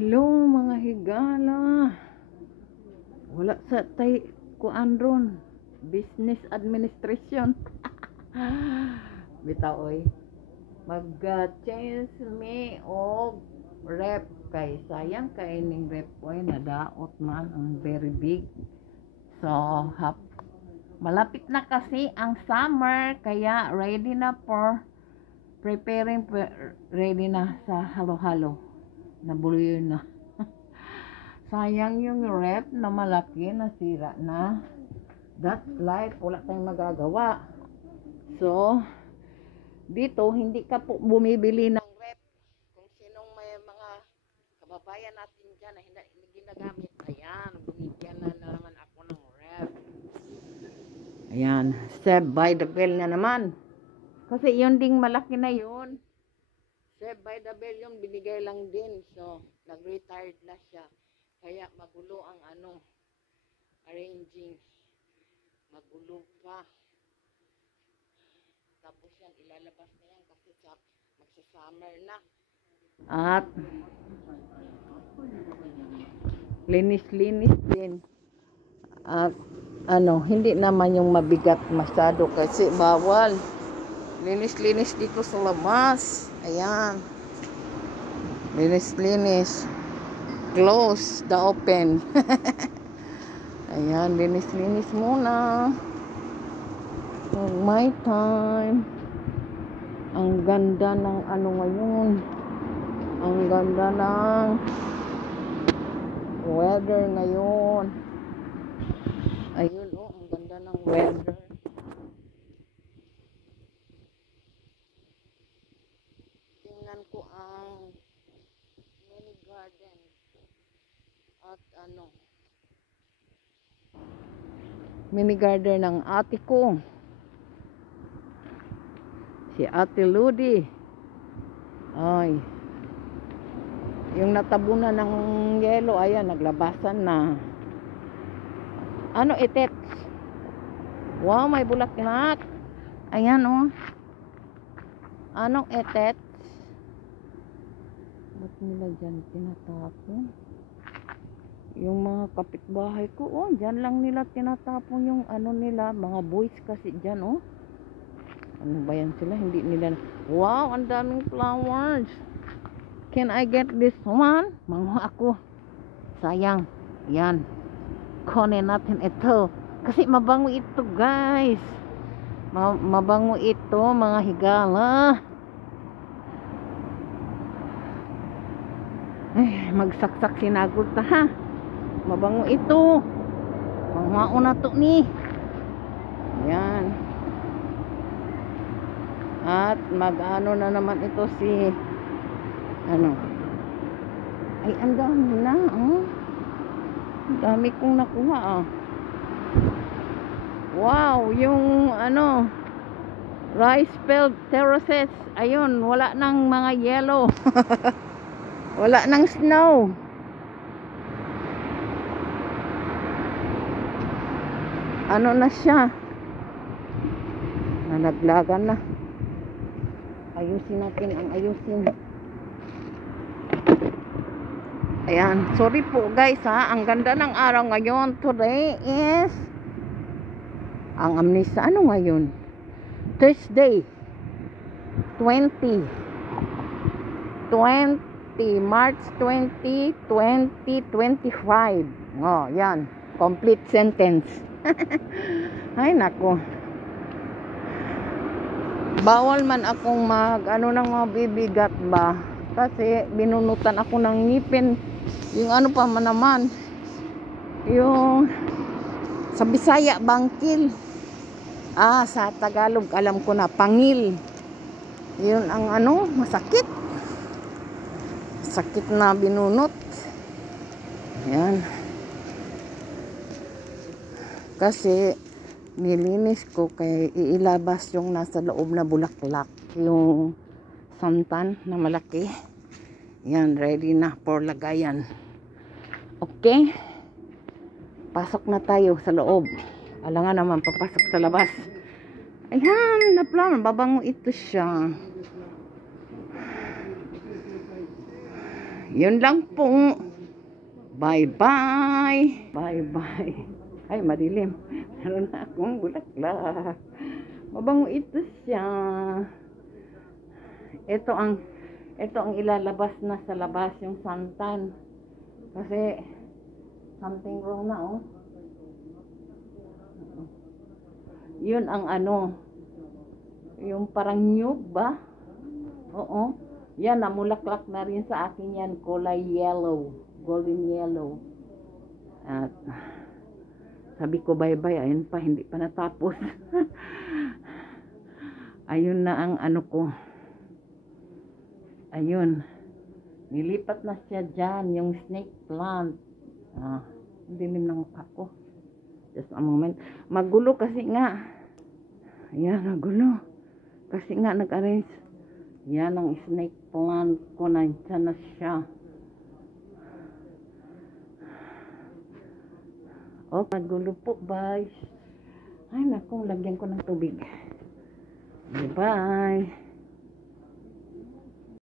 Hello mga higala. Wala sa tay kuan ron. Business administration. Bitaw oy. Mag-change me og rep kay sayang kay ning rep oy nadaot man ang very big. So malapit na kasi ang summer kaya ready na for preparing ready na sa halo-halo. Nabuloy na. Sayang yung rep na malaki nasira na. That's life, wala tayong magagawa. So dito hindi ka po bumibili ng rep. Kung sinong may mga kababayan natin dyan na hindi ginagamit, ayan, bumibigyan na naman ako ng rep. Ayan, Saved by the Bell na naman. Kasi yun ding malaki na yun. Saved by the Bell yung binigay lang din. So, nag-retired na siya. Kaya magulo ang arranging. Magulo pa. Tapos yan, ilalabas na yan kasi magsa-summer na. At linis-linis din. At hindi naman yung mabigat masyado kasi bawal. Linis-linis dito sa labas. Ayan. Linis-linis. Close the open. Ayan, linis-linis muna. Oh, my time. Ang ganda ng ngayon. Ang ganda ng weather ngayon. Ayun, oh, ang ganda ng weather. Tingnan ko ang mini garden at mini garden ng ate ko, si Ate Ludi. Ay, yung natabunan ng yelo, ayan, naglabasan na. Itet? Wow, may bulaklak. Ayan, oh. Anong itet? Ba't nila dyan tinatapon? Yung mga kapitbahay ko, oh, dyan lang nila tinatapon yung nila, mga boys kasi dyan, oh. Ano ba yan sila? Hindi nila, wow, ang daming flowers. Can I get this one? Manguha ako. Sayang. Yan. Kunin natin ito. Kasi mabango ito, guys. Mabango ito, mga higala. Ay, magsaksak sinagol ta, ha. Mabango ito. Manguha na to ni. Yan. At na naman ito si ay ang dami na, oh. Ang dami kong nakuha, ah. Wow, yung rice field terraces, ayun, wala nang mga yellow. Wala nang snow. Na siya, nalaglagan na. Ayusin natin ang ayusin. Ayan, sorry po guys, ha. Ang ganda ng araw ngayon. Today is ang amnesia, ngayon? Thursday 20 March 20, 2025. Oh, yan. Complete sentence. Ay, nako. Bawal man akong ng mga bibigat ba. Kasi binunutan ako ng ngipin. Yung pa man naman. Yung sa Bisaya, bangkil. Sa Tagalog, alam ko na, pangil. Yun ang masakit. Sakit na binunot. Yan. Kasi nilinis ko kay iilabas yung nasa loob na bulaklak. Yung santan na malaki. Yan, ready na for lagayan. Okay. Pasok na tayo sa loob. Alangan naman papasok sa labas. Ayan, na-plan. Babango ito siya. Yun lang po. Bye-bye. Bye-bye. Ay, madilim. Meron na akong bulaklak. Mabango ito siya. Ito ang ilalabas na sa labas yung santan. Kasi something wrong na, oh. Yun ang ano, yung parang nyug ba? Oo. Yan, namulaklak na rin sa akin yan. Kulay yellow. Golden yellow. At sabi ko bye-bye. Ayun pa, hindi pa natapos. Ayun na ang ano ko. Ayun. Nilipat na siya dyan. Yung snake plant. Dilim ng mukha ko. Just a moment. Magulo kasi nga. Ayan, magulo. Kasi nga nag-arrange. Yan ang snake plant ko. Nandiyan na siya. Oh, magulo po, guys. Ay, naku, lagyan ko ng tubig. Bye-bye.